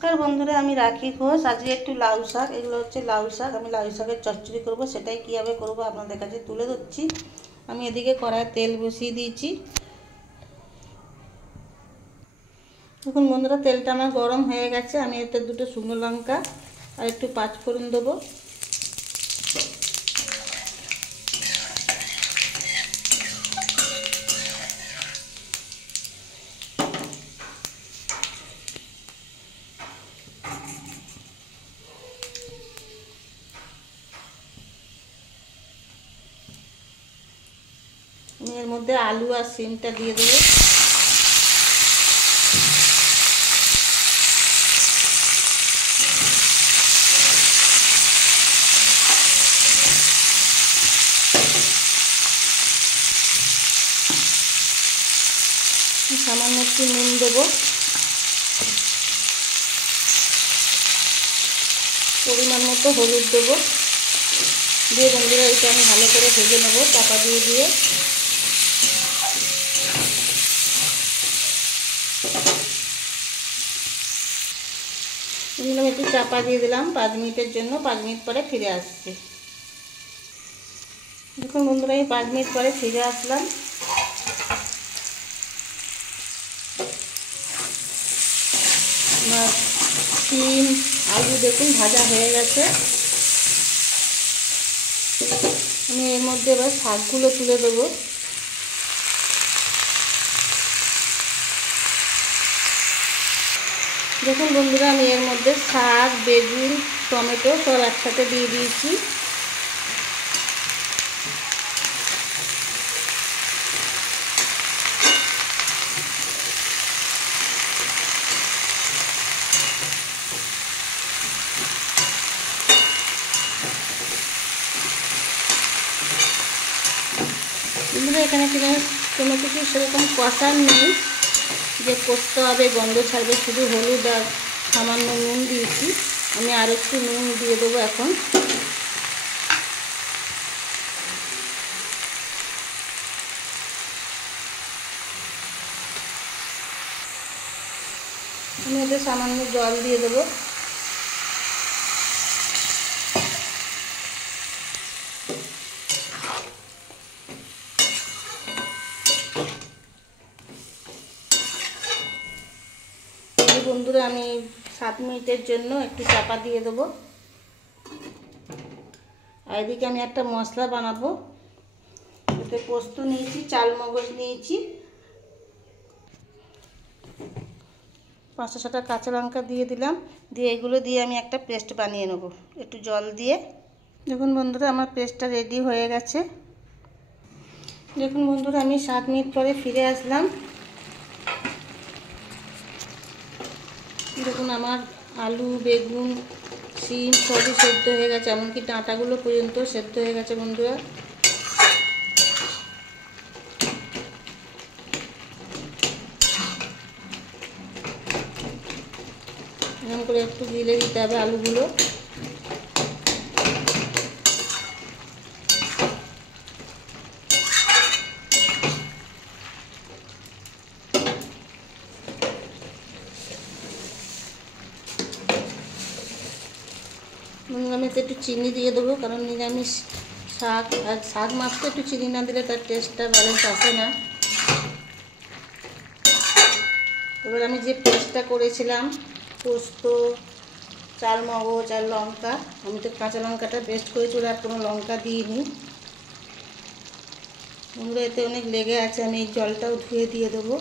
নমস্কার বন্ধুরা, আমি রাখি ঘোষ। আজকে একটু লাউ শাক, এগুলো হচ্ছে লাউ শাক। আমি লাউ শাকের চচ্চড়ি করব, সেটাই কীভাবে করব আপনাদের কাছে তুলে ধরছি। আমি এদিকে কড়ায় তেল বসিয়ে দিয়েছি। দেখুন বন্ধুরা, তেলটা আমার গরম হয়ে গেছে। আমি এতে দুটো শুকনো লঙ্কা আর একটু পাঁচফোড়ন দেবো। আমি এর মধ্যে আলু আর সিমটা দিয়ে দেবো। সামান্য একটু নুন দেবো, পরিমাণ মতো হলুদ দেবো। দিয়ে বন্ধুরা এটা আমি ভালো করে ভেজে নেবো চাপা দিয়ে দিয়ে। একটু চাপা দিয়ে দিলাম 5 মিনিটের জন্য। 5 মিনিট পরে ফিরে আসছি। দেখুন বন্ধুরা, এই 5 মিনিট পরে ফিরে আসলাম। আমার সিম আলু দেখুন ভাজা হয়ে গেছে। আমি এর মধ্যে এবার শাকগুলো তুলে দেবো। দেখুন বন্ধুরা, আমি এর মধ্যে শাক, বেগুন, টমেটো সব একসাথে দিয়ে দিয়েছি। বন্ধুরা, এখানে কোনো কিছু সেরকম কষার নেই যে কষতে হবে, গন্ধ ছাড়বে। শুধু হলুদ আর সামান্য নুন দিয়েছি। আমি আর একটু নুন দিয়ে দেবো এখন। আমি এতে সামান্য জল দিয়ে দেবো। বন্ধুরা, আমি 7 মিনিটের জন্য একটু চাপা দিয়ে দেবো। আর এদিকে আমি একটা মশলা বানাবো। এতে পোস্ত নিয়েছি, চাল মগজ নিয়েছি, 5-6টা কাঁচা লঙ্কা দিয়ে দিলাম। দিয়ে এগুলো দিয়ে আমি একটা পেস্ট বানিয়ে নেব একটু জল দিয়ে। দেখুন বন্ধুরা, আমার পেস্টটা রেডি হয়ে গেছে। দেখুন বন্ধুরা, আমি 7 মিনিট পরে ফিরে আসলাম। দেখুন আমার আলু, বেগুন, সিম সবই সেদ্ধ হয়ে গেছে, এমনকি ডাঁটাগুলো পর্যন্ত সেদ্ধ হয়ে গেছে বন্ধুরা। এরকম করে একটু গিলে দিতে হবে আলুগুলো। আমি একটু চিনি দিয়ে দেবো, কারণ নিরামিষ শাক, আর শাক মাছতে একটু চিনি না দিলে তার টেস্টটা ব্যালেন্স আসে না। এবার আমি যে পেস্টটা করেছিলাম, পোস্ত, চাল মগজ আর লঙ্কা, আমি তো কাঁচা লঙ্কাটা পেস্ট করেছি, আর কোনো লঙ্কা দিইনি বন্ধুরা। এতে অনেক লেগে আছে, আমি এই জলটাও ধুয়ে দিয়ে দেবো।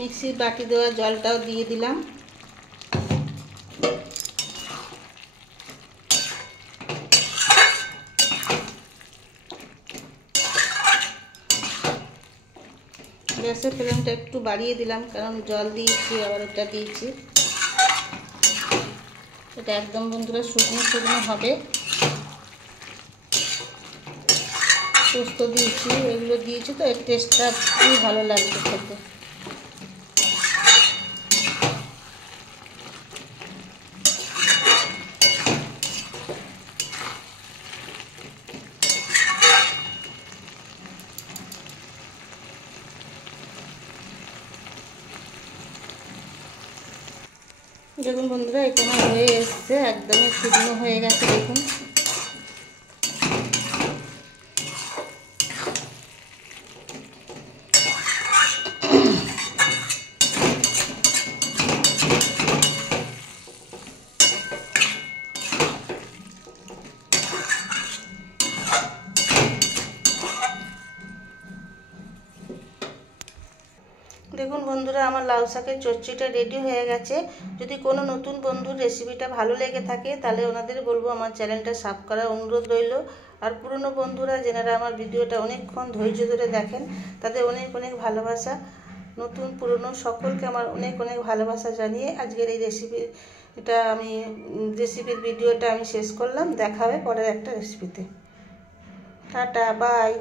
মিক্সির বাটি দেওয়া জলটাও দিয়ে দিলাম। গ্যাসের ফ্লেমটা একটু বাড়িয়ে দিলাম, কারণ জল দিয়েছি আবার এটা দিয়েছি। এটা একদম বন্ধুরা শুকনো শুকনো হবে। পোস্ত দিয়েছি, এগুলো দিয়েছি, তো এর টেস্টটা খুবই ভালো লাগছে খেতে। দেখুন বন্ধুরা, এটা আমার হয়ে এসছে, একদমই শুকনো হয়ে গেছে। দেখুন দেখুন বন্ধুরা, আমার লাউ শাকের চচ্চড়িটা রেডি হয়ে গেছে। যদি কোনো নতুন বন্ধুর রেসিপিটা ভালো লেগে থাকে তাহলে ওনাদের বলবো আমার চ্যানেলটা সাবস্ক্রাইব করার অনুরোধ রইল। আর পুরনো বন্ধুরা যেনারা আমার ভিডিওটা অনেকক্ষণ ধৈর্য ধরে দেখেন তাদের অনেক অনেক ভালোবাসা। নতুন পুরনো সকলকে আমার অনেক অনেক ভালোবাসা জানিয়ে আজকের এই রেসিপির ভিডিওটা আমি শেষ করলাম। দেখা হবে পরের একটা রেসিপিতে। টাটা, বাই।